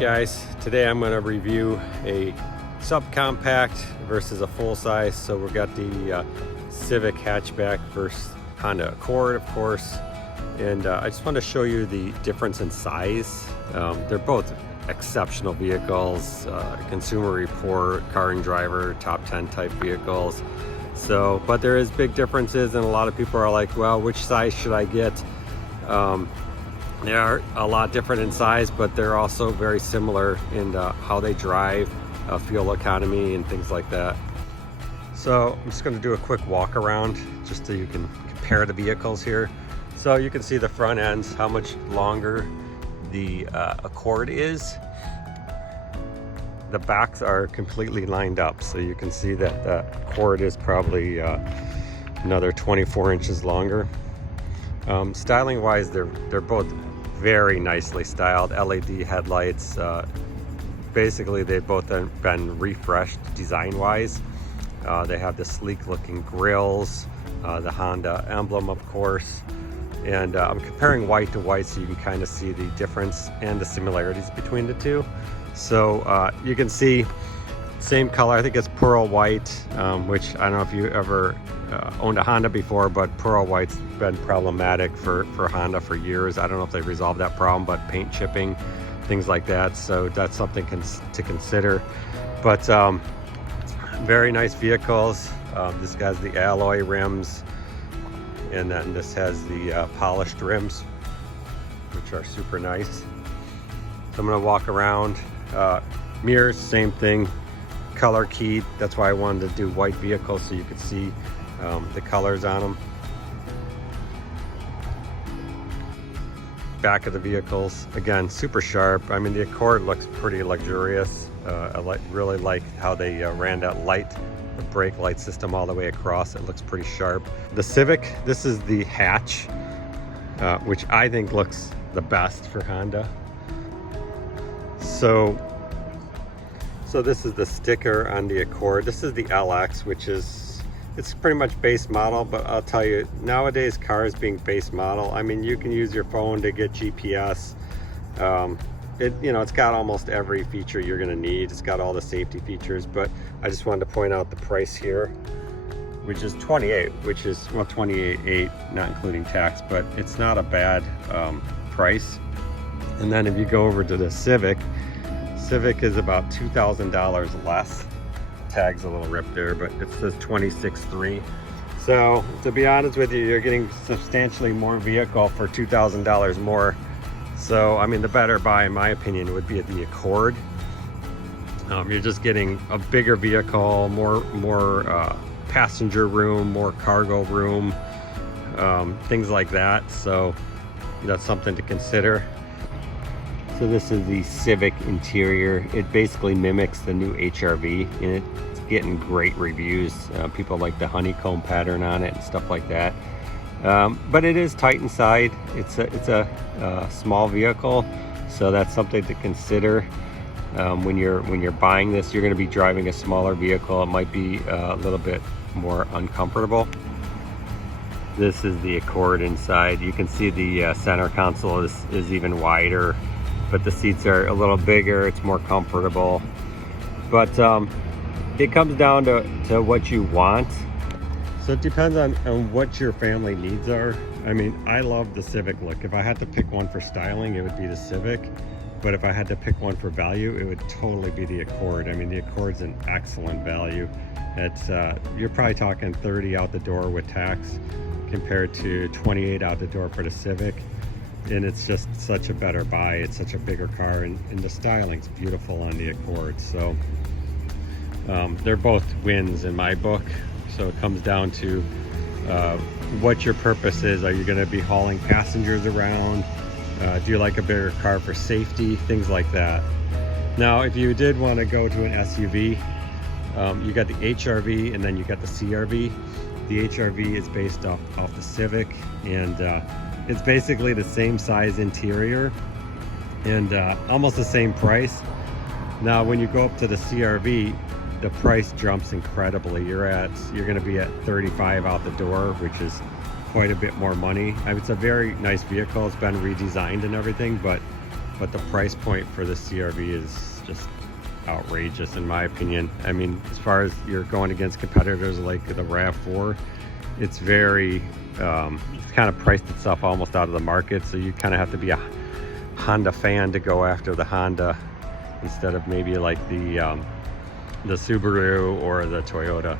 guys. Today I'm going to review a subcompact versus a full size. So we've got the Civic hatchback versus Honda Accord, of course. And I just want to show you the difference in size. They're both exceptional vehicles, Consumer Report, Car and Driver, top 10 type vehicles. So, but there is big differences, and a lot of people are like, well, which size should I get? They are a lot different in size, but they're also very similar in how they drive, fuel economy, and things like that. So I'm just going to do a quick walk around just so you can compare the vehicles here. So you can see the front ends, how much longer the Accord is. The backs are completely lined up, so you can see that the Accord is probably another 24 inches longer. Styling wise, they're both very nicely styled. LED headlights. Basically, they've both been refreshed design wise. They have the sleek looking grills, the Honda emblem, of course. And I'm comparing white to white so you can kind of see the difference and the similarities between the two. So you can see same color. I think it's pearl white, which I don't know if you ever owned a Honda before, but pearl white's been problematic for Honda for years. I don't know if they've resolved that problem, but paint chipping, things like that. So that's something to consider. But very nice vehicles. This has the alloy rims, and then this has the polished rims, which are super nice. So I'm gonna walk around. Mirrors, same thing, color keyed. That's why I wanted to do white vehicles so you could see the colors on them. Back of the vehicles, again, super sharp. I mean, the Accord looks pretty luxurious. I really like how they ran that light, the brake light system all the way across. It looks pretty sharp. The Civic, this is the hatch, which I think looks the best for Honda. So this is the sticker on the Accord. This is the LX, which is, it's pretty much base model, but I'll tell you, nowadays cars being base model, I mean, you can use your phone to get GPS. It's got almost every feature you're gonna need. It's got all the safety features, but I just wanted to point out the price here, which is $28,000, which is, well, $28,800, not including tax, but it's not a bad price. And then if you go over to the Civic is about $2,000 less. Tag's a little ripped there, but it says $26,300. So to be honest with you, you're getting substantially more vehicle for $2,000 more. So I mean, the better buy, in my opinion, would be the Accord. You're just getting a bigger vehicle, more passenger room, more cargo room, things like that. So that's something to consider. So this is the Civic interior. It basically mimics the new HR-V, and it's getting great reviews. People like the honeycomb pattern on it and stuff like that. But it is tight inside. It's a small vehicle, so that's something to consider. When you're buying this, you're going to be driving a smaller vehicle. It might be a little bit more uncomfortable. This is the Accord inside. You can see the center console is even wider, but the seats are a little bigger. It's more comfortable. But it comes down to what you want. So it depends on what your family needs are. I mean, I love the Civic look. If I had to pick one for styling, it would be the Civic. But if I had to pick one for value, it would totally be the Accord. I mean, the Accord's an excellent value. It's you're probably talking $30,000 out the door with tax compared to $28,000 out the door for the Civic. And it's just such a better buy. It's such a bigger car, and the styling's beautiful on the Accord. So they're both wins in my book. So it comes down to what your purpose is. Are you going to be hauling passengers around? Do you like a bigger car for safety? Things like that. Now, if you did want to go to an SUV, you got the HR-V and then you got the CR-V. The HR-V is based off the Civic, and it's basically the same size interior and almost the same price. Now, when you go up to the CR-V, the price jumps incredibly. You're going to be at $35,000 out the door, which is quite a bit more money. I mean, it's a very nice vehicle. It's been redesigned and everything, but but the price point for the CRV is just outrageous in my opinion. I mean, as far as you're going against competitors like the RAV4, it's very it's kind of priced itself almost out of the market, so you kind of have to be a Honda fan to go after the Honda instead of maybe like the Subaru or the Toyota.